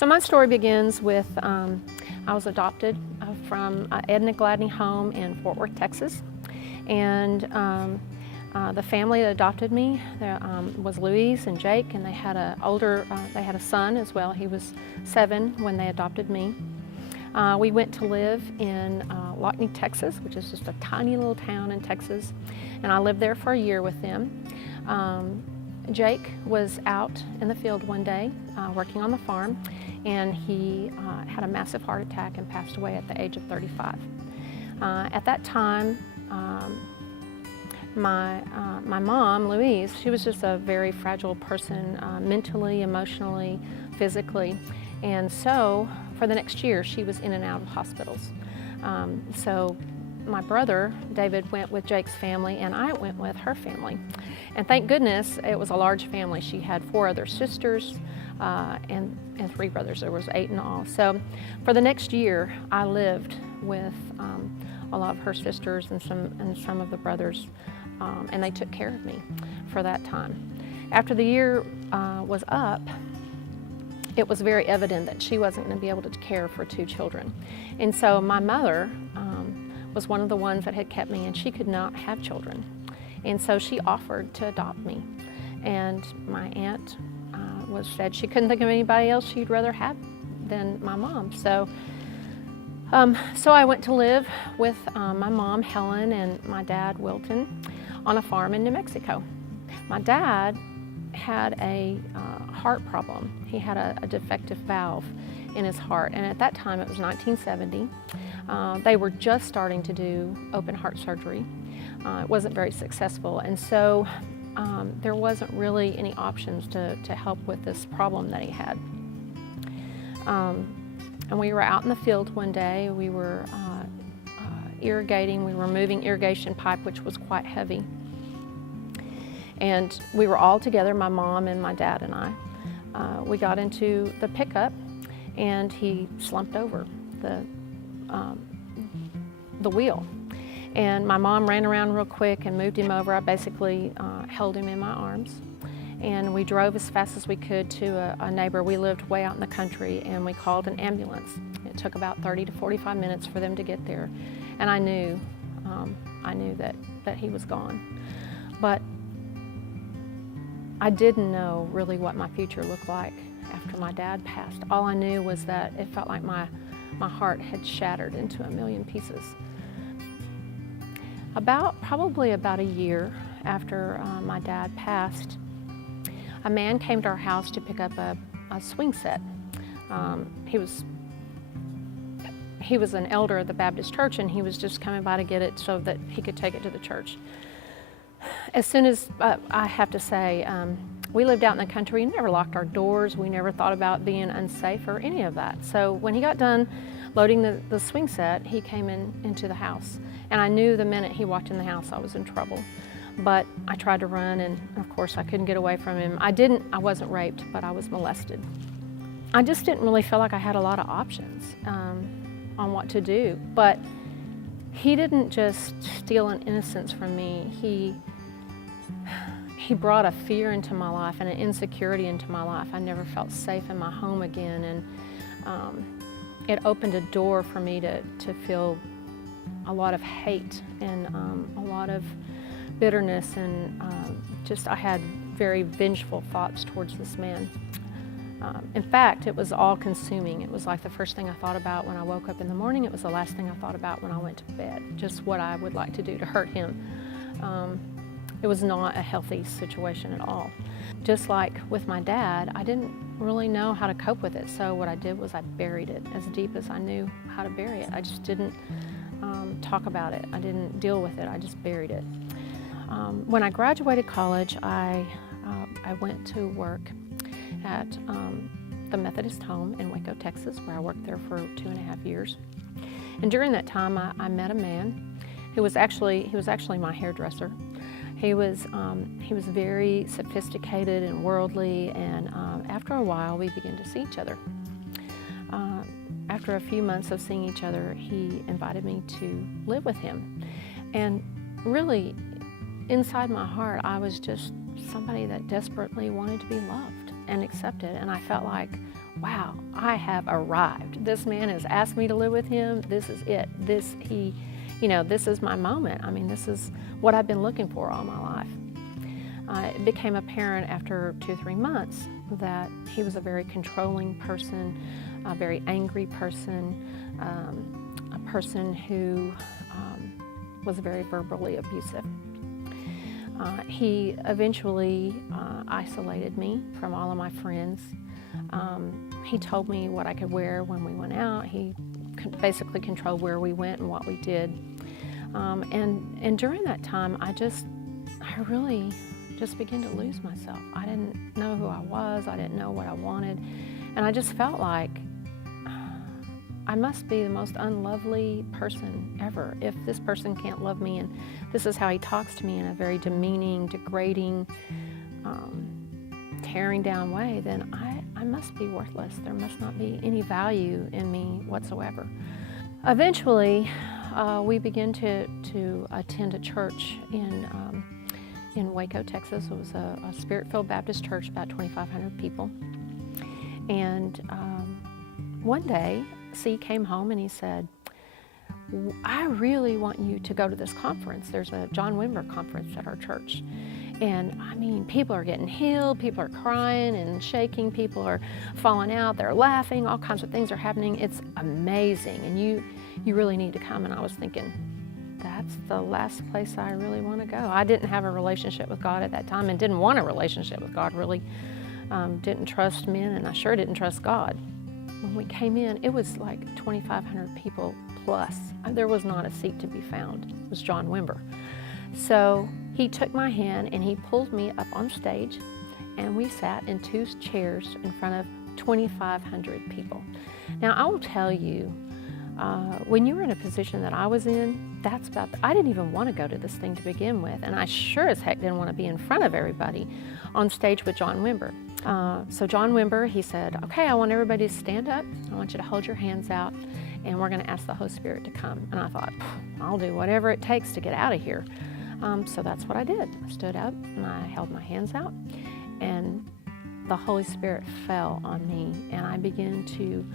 So my story begins with I was adopted from Edna Gladney home in Fort Worth, Texas. And the family that adopted me was Louise and Jake, and they had they had a son as well. He was 7 when they adopted me. We went to live in Lockney, Texas, which is just a tiny little town in Texas, and I lived there for a year with them. Jake was out in the field one day working on the farm, and he had a massive heart attack and passed away at the age of 35. At that time, my mom, Louise, she was just a very fragile person, mentally, emotionally, physically, and so for the next year she was in and out of hospitals. So my brother, David, went with Jake's family, and I went with her family. And thank goodness it was a large family. She had 4 other sisters and 3 brothers. There was 8 in all. So for the next year, I lived with a lot of her sisters and some of the brothers, and they took care of me for that time. After the year was up, it was very evident that she wasn't going to be able to care for 2 children. And so my mother was one of the ones that had kept me, and she could not have children. And so she offered to adopt me. And my aunt said she couldn't think of anybody else she'd rather have than my mom. So I went to live with my mom, Helen, and my dad, Wilton, on a farm in New Mexico. My dad had a heart problem. He had a defective valve in his heart, and at that time, it was 1970. They were just starting to do open heart surgery. It wasn't very successful, and so there wasn't really any options to help with this problem that he had. And we were out in the field one day. We were irrigating. We were moving irrigation pipe, which was quite heavy. And we were all together, my mom and my dad and I. We got into the pickup, and he slumped over the wheel. And my mom ran around real quick and moved him over. I basically held him in my arms. And we drove as fast as we could to a neighbor. We lived way out in the country, and we called an ambulance. It took about 30 to 45 minutes for them to get there. And I knew that he was gone. But I didn't know really what my future looked like after my dad passed. All I knew was that it felt like my heart had shattered into a million pieces. Probably about a year after my dad passed, a man came to our house to pick up a swing set. He was an elder at the Baptist church, and he was just coming by to get it so that he could take it to the church. As soon as, I have to say, we lived out in the country and never locked our doors. We never thought about being unsafe or any of that. So when he got done loading the swing set, he came into the house. And I knew the minute he walked in the house I was in trouble. But I tried to run, and of course I couldn't get away from him. I wasn't raped, but I was molested. I just didn't really feel like I had a lot of options on what to do. But he didn't just steal an innocence from me. He brought a fear into my life and an insecurity into my life. I never felt safe in my home again, and it opened a door for me to feel a lot of hate and a lot of bitterness, and I had very vengeful thoughts towards this man. In fact, it was all consuming. It was like the first thing I thought about when I woke up in the morning. It was the last thing I thought about when I went to bed, just what I would like to do to hurt him. It was not a healthy situation at all. Just like with my dad, I didn't really know how to cope with it, so what I did was I buried it as deep as I knew how to bury it. I just didn't talk about it. I didn't deal with it. I just buried it. When I graduated college, I went to work at the Methodist home in Waco, Texas, where I worked there for 2.5 years. And during that time, I met a man who was actually my hairdresser. He was very sophisticated and worldly, and after a while, we began to see each other. After a few months of seeing each other, he invited me to live with him. And really, inside my heart, I was just somebody that desperately wanted to be loved and accepted. And I felt like, wow, I have arrived. This man has asked me to live with him. This is it. This is my moment. I mean, this is what I've been looking for all my life. It became apparent after 2 or 3 months that he was a very controlling person, a very angry person, a person who was very verbally abusive. He eventually isolated me from all of my friends. He told me what I could wear when we went out. He basically controlled where we went and what we did. And during that time, I really just began to lose myself. I didn't know who I was. I didn't know what I wanted. And I just felt like I must be the most unlovely person ever if this person can't love me. And this is how he talks to me in a very demeaning, degrading, tearing down way, then I must be worthless. There must not be any value in me whatsoever. Eventually, we began to attend a church in Waco, Texas. It was a Spirit-filled Baptist church, about 2,500 people. And one day, C came home and he said, I really want you to go to this conference. There's a John Wimber conference at our church. And I mean, people are getting healed, people are crying and shaking, people are falling out, they're laughing, all kinds of things are happening. It's amazing, and you really need to come. And I was thinking, that's the last place I really want to go. I didn't have a relationship with God at that time and didn't want a relationship with God, really. Didn't trust men, and I sure didn't trust God. When we came in, it was like 2,500 people plus. There was not a seat to be found. It was John Wimber. So he took my hand and he pulled me up on stage, and we sat in 2 chairs in front of 2,500 people. Now, I will tell you, when you were in a position that I was in, I didn't even want to go to this thing to begin with, and I sure as heck didn't want to be in front of everybody on stage with John Wimber. So John Wimber, he said, okay, I want everybody to stand up. I want you to hold your hands out, and we're going to ask the Holy Spirit to come. And I thought, I'll do whatever it takes to get out of here. So that's what I did. I stood up and I held my hands out, and the Holy Spirit fell on me, and I began to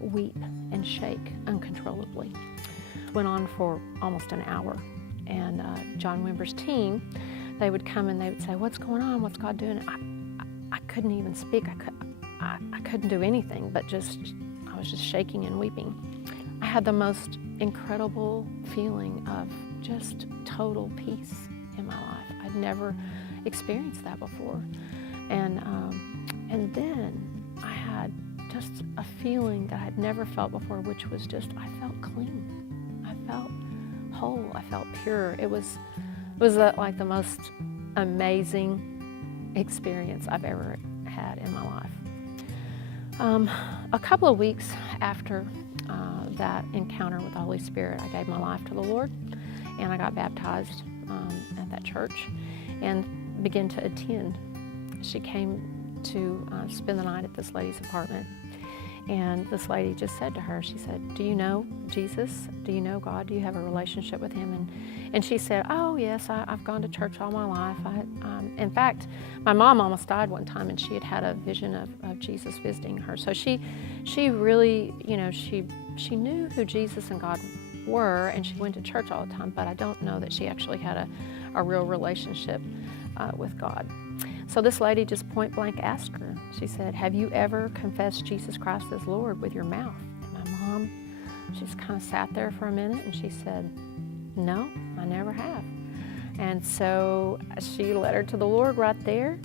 weep and shake uncontrollably. Went on for almost an hour, and John Wimber's team, they would come and they would say, what's going on? What's God doing? I couldn't even speak. I couldn't do anything but I was just shaking and weeping. I had the most incredible feeling of just total peace in my life. I'd never experienced that before. And then I had just a feeling that I'd never felt before, which was just, I felt clean. I felt whole. I felt pure. It was like the most amazing experience I've ever had in my life. A couple of weeks after that encounter with the Holy Spirit, I gave my life to the Lord, and I got baptized at that church and began to attend. She came to spend the night at this lady's apartment, and this lady just said to her, she said, do you know Jesus? Do you know God? Do you have a relationship with him? And she said, oh yes, I've gone to church all my life. In fact, my mom almost died one time, and she had a vision of Jesus visiting her. So she really, she knew who Jesus and God were, and she went to church all the time, but I don't know that she actually had a real relationship with God. So this lady just point blank asked her, she said, have you ever confessed Jesus Christ as Lord with your mouth? And my mom, she just kind of sat there for a minute, and she said, no, I never have. And so she led her to the Lord right there.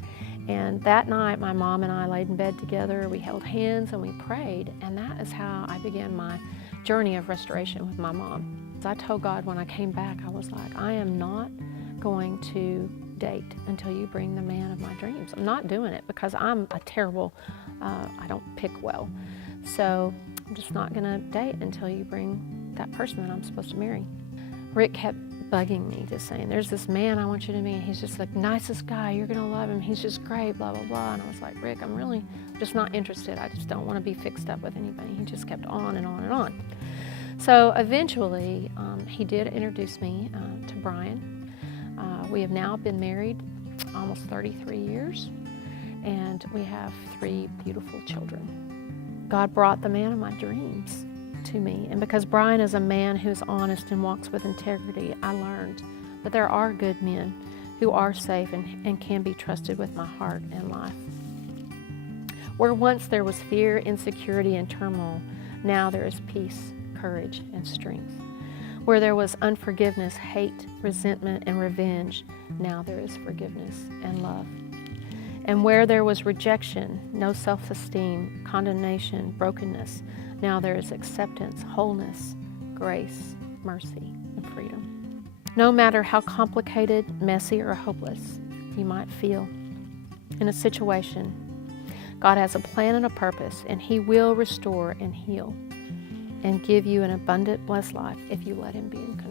And that night, my mom and I laid in bed together. We held hands and we prayed. And that is how I began my journey of restoration with my mom. As I told God when I came back, I was like, I am not going to date until you bring the man of my dreams. I'm not doing it because I'm a terrible, I don't pick well. So I'm just not going to date until you bring that person that I'm supposed to marry. Rick kept bugging me, just saying, there's this man I want you to meet. He's just the nicest guy. You're going to love him. He's just great, blah, blah, blah. And I was like, Rick, I'm really just not interested. I just don't want to be fixed up with anybody. He just kept on and on and on. So eventually, he did introduce me to Brian. We have now been married almost 33 years, and we have 3 beautiful children. God brought the man of my dreams to me. And because Brian is a man who's honest and walks with integrity, I learned that there are good men who are safe and can be trusted with my heart and life. Where once there was fear, insecurity, and turmoil, now there is peace, courage, and strength. Where there was unforgiveness, hate, resentment, and revenge, now there is forgiveness and love. And where there was rejection, no self-esteem, condemnation, brokenness, now there is acceptance, wholeness, grace, mercy, and freedom. No matter how complicated, messy, or hopeless you might feel in a situation, God has a plan and a purpose, and He will restore and heal and give you an abundant, blessed life if you let Him be in control.